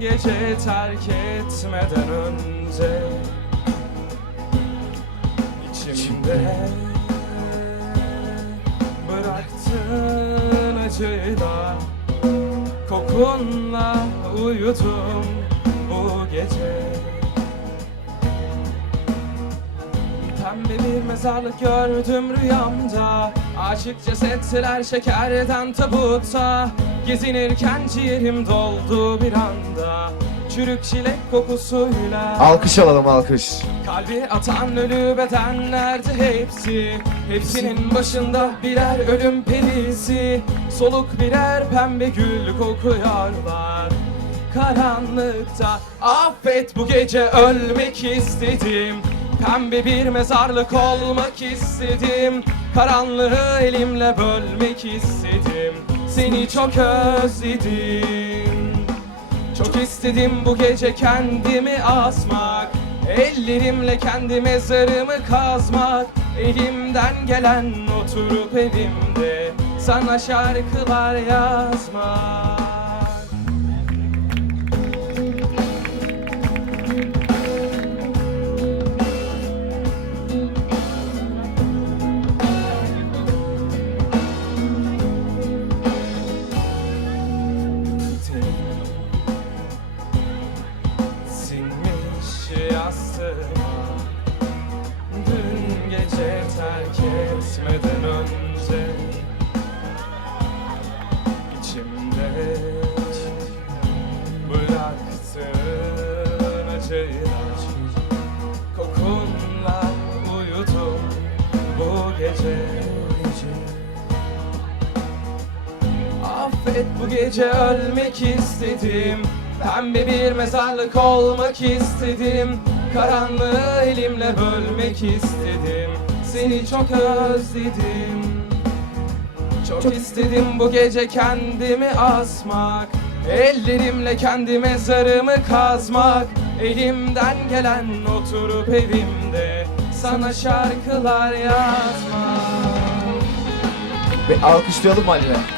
terk etmeden önce İçimde bıraktığın acıyla Kokunla uyudum bu gece. Pembe bir mezarlık gördüm rüyamda. Aşık cesetler şekerden tabutta Gezinirken ciğerim doldu bir anda. Çürük çilek kokusuyla Alkış alalım alkış. Kalbi atan ölü bedenlerdi hepsi. Hepsinin başında birer ölüm perisi Soluk birer pembe gül kokuyorlar Karanlıkta affet bu gece ölmek istedim. Pembe bir mezarlık olmak istedim. Karanlığı elimle bölmek istedim Seni çok özledim. Çok istedim bu gece kendimi asmak. Ellerimle kendi mezarımı kazmak. Elimden gelen oturup evimde Sana şarkılar yazmak Yastığıma Dün gece terk etmeden önce İçimde bıraktığın acıyla Kokunla uyudum bu gece. Affet bu gece ölmek istedim Pembe bir mezarlık olmak istedim. Karanlığı elimle bölmek istedim. Seni çok özledim. Çok istedim bu gece kendimi asmak. Ellerimle kendi mezarımı kazmak. Elimden gelen oturup evimde Sana şarkılar yazmak. Ve alkışlayalım mı Halim'e?